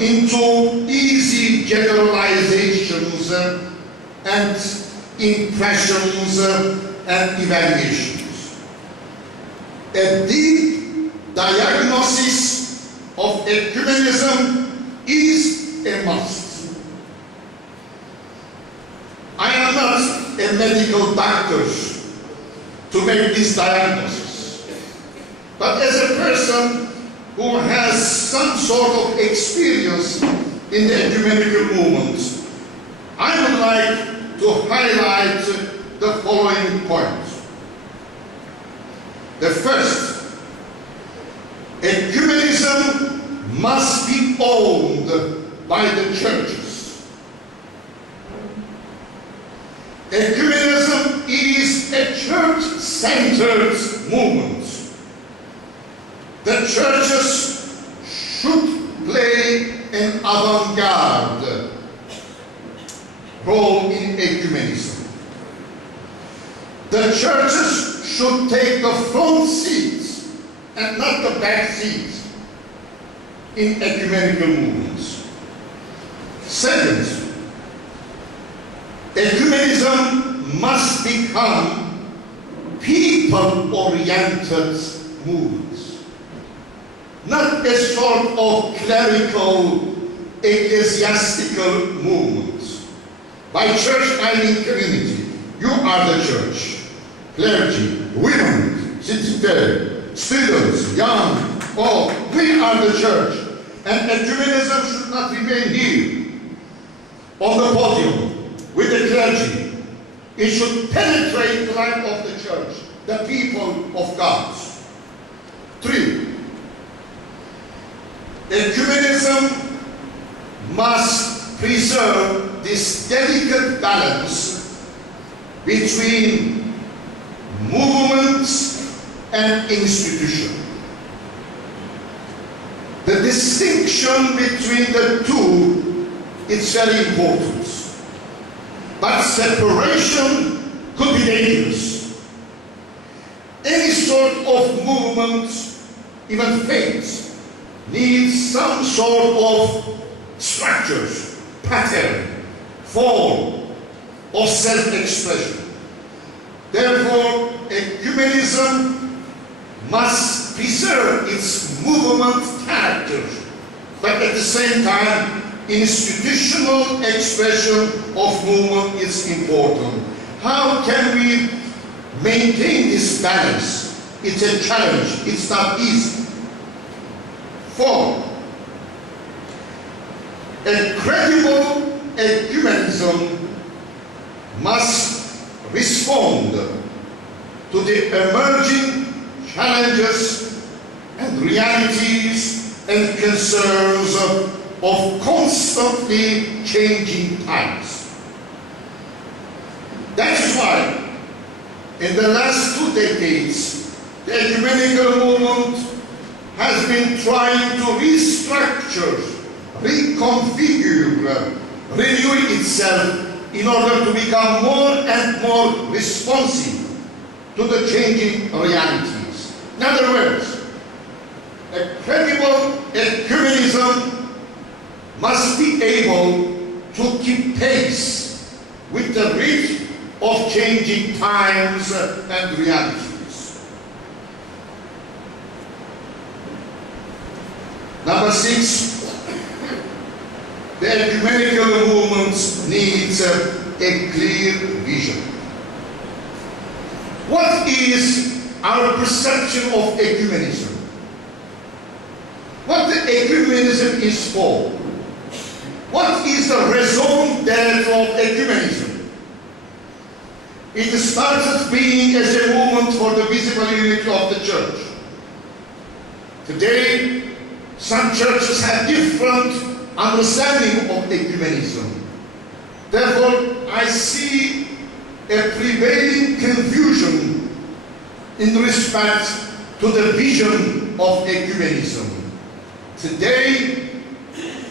into easy generalizations and impressions and evaluations. A deep diagnosis of ecumenism is a must. I am not a medical doctor to make this diagnosis, but as a person who has some sort of experience in the ecumenical movement, I would like to highlight the following points. The first, ecumenism must be owned by the churches. Ecumenism is a church-centered movement. The churches should play an avant-garde role in ecumenism. The churches should take the front seats and not the back seats in ecumenical movements. Second, ecumenism must become people-oriented movements, not a sort of clerical, ecclesiastical movement. By church, I mean community. You are the church. Clergy, women, citizens, students, young, all. We are the church. And ecumenism should not remain here on the podium with the clergy. It should penetrate the life of the church, the people of God. 3. Ecumenism must preserve this delicate balance between movements and institution. The distinction between the two is very important. But separation could be dangerous. Any sort of movement, even faith, needs some sort of structures, pattern, form of self-expression. Therefore, ecumenism must preserve its movement character, but at the same time, institutional expression of movement is important. How can we maintain this balance? It's a challenge. It's not easy. 4. A credible ecumenism must respond to the emerging challenges and realities and concerns of constantly changing times. That is why in the last 2 decades, the ecumenical movement has been trying to restructure, reconfigure, renew itself in order to become more and more responsive to the changing realities. In other words, a credible ecumenism must be able to keep pace with the rhythm of changing times and realities. Number 6, the ecumenical movement needs a clear vision. What is our perception of ecumenism? What the ecumenism is for? What is the raison d'etre of ecumenism? It started being as a movement for the visible unity of the church. Today, some churches have different understanding of ecumenism. Therefore, I see a prevailing confusion in respect to the vision of ecumenism. Today,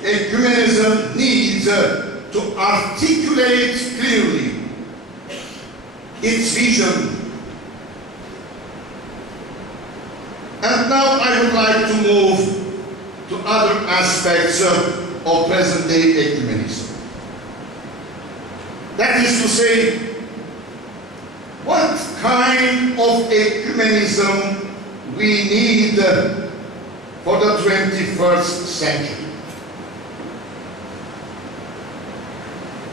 ecumenism needs to articulate clearly its vision. And now I would like to move to other aspects of present-day ecumenism. That is to say, what kind of ecumenism we need for the 21st century.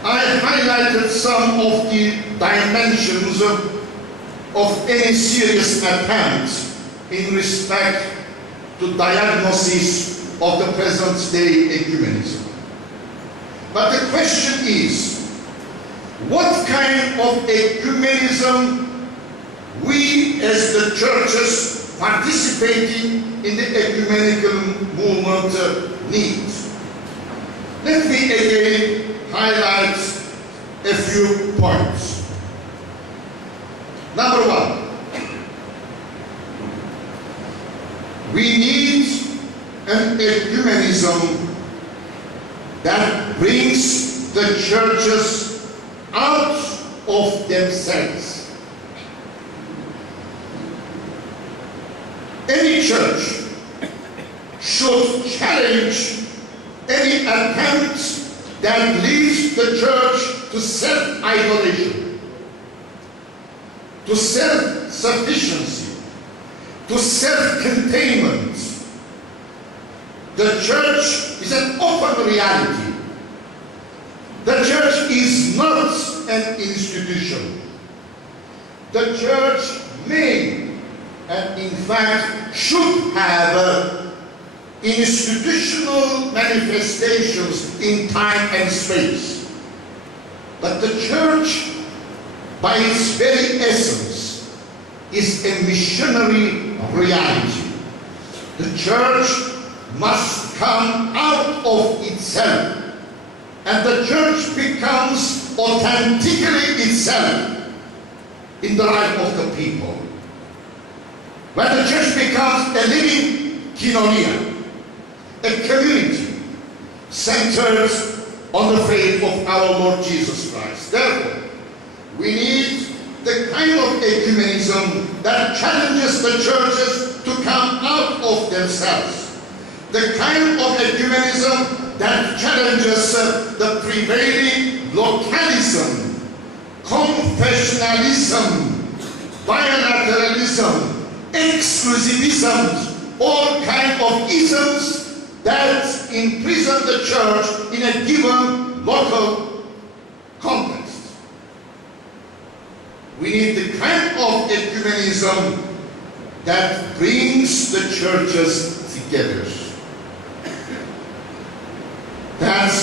I highlighted some of the dimensions of any serious attempt in respect to diagnosis of the present-day ecumenism. But the question is, what kind of ecumenism we as the churches participating in the ecumenical movement need? Let me again highlight a few points. Number one, we need an ecumenism that brings the churches out of themselves. Any church should challenge any attempt that leads the church to self-isolation, to self-sufficiency, to self-containment. The church is an open reality. The church is not an institution. The church may, and in fact should have, institutional manifestations in time and space. But the church, by its very essence, is a missionary reality. The church must come out of itself, and the church becomes authentically itself in the life of the people. When the church becomes a living koinonia, a community centered on the faith of our Lord Jesus Christ. Therefore, we need the kind of ecumenism that challenges the churches to come out of themselves. The kind of ecumenism that challenges the prevailing localism, confessionalism, bilateralism, exclusivism, all kinds of isms that imprison the church in a given local context. We need the kind of ecumenism that brings the churches together, that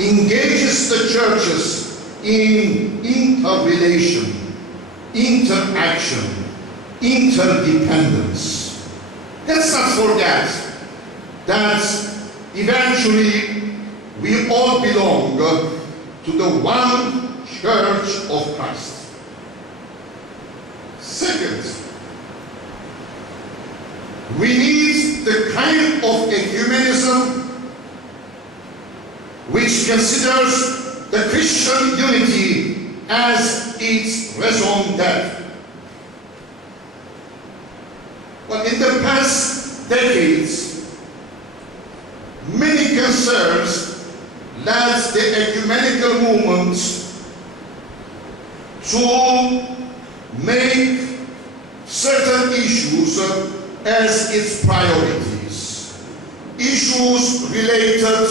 engages the churches in interrelation, interaction, interdependence. Let's not forget that eventually we all belong to the one Church of Christ. Second, we need the kind of ecumenism which considers the Christian unity as its raison d'etre. Well, in the past decades, many concerns led the ecumenical movement to make certain issues as its priorities. Issues related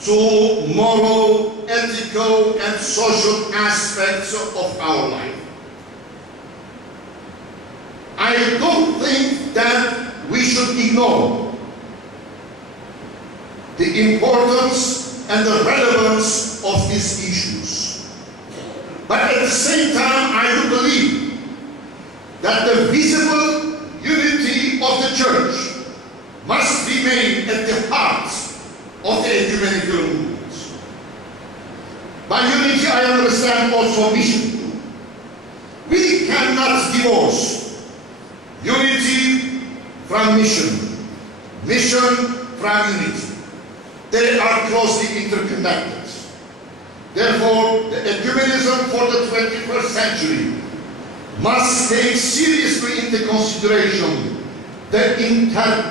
to moral, ethical, and social aspects of our life. I don't think that we should ignore the importance and the relevance of these issues. But at the same time, I do believe that the visible unity of the church must remain at the heart of the ecumenical movement. By unity, I understand also mission. We cannot divorce unity from mission, mission from unity. They are closely interconnected. Therefore, the ecumenism for the 21st century must take seriously into consideration the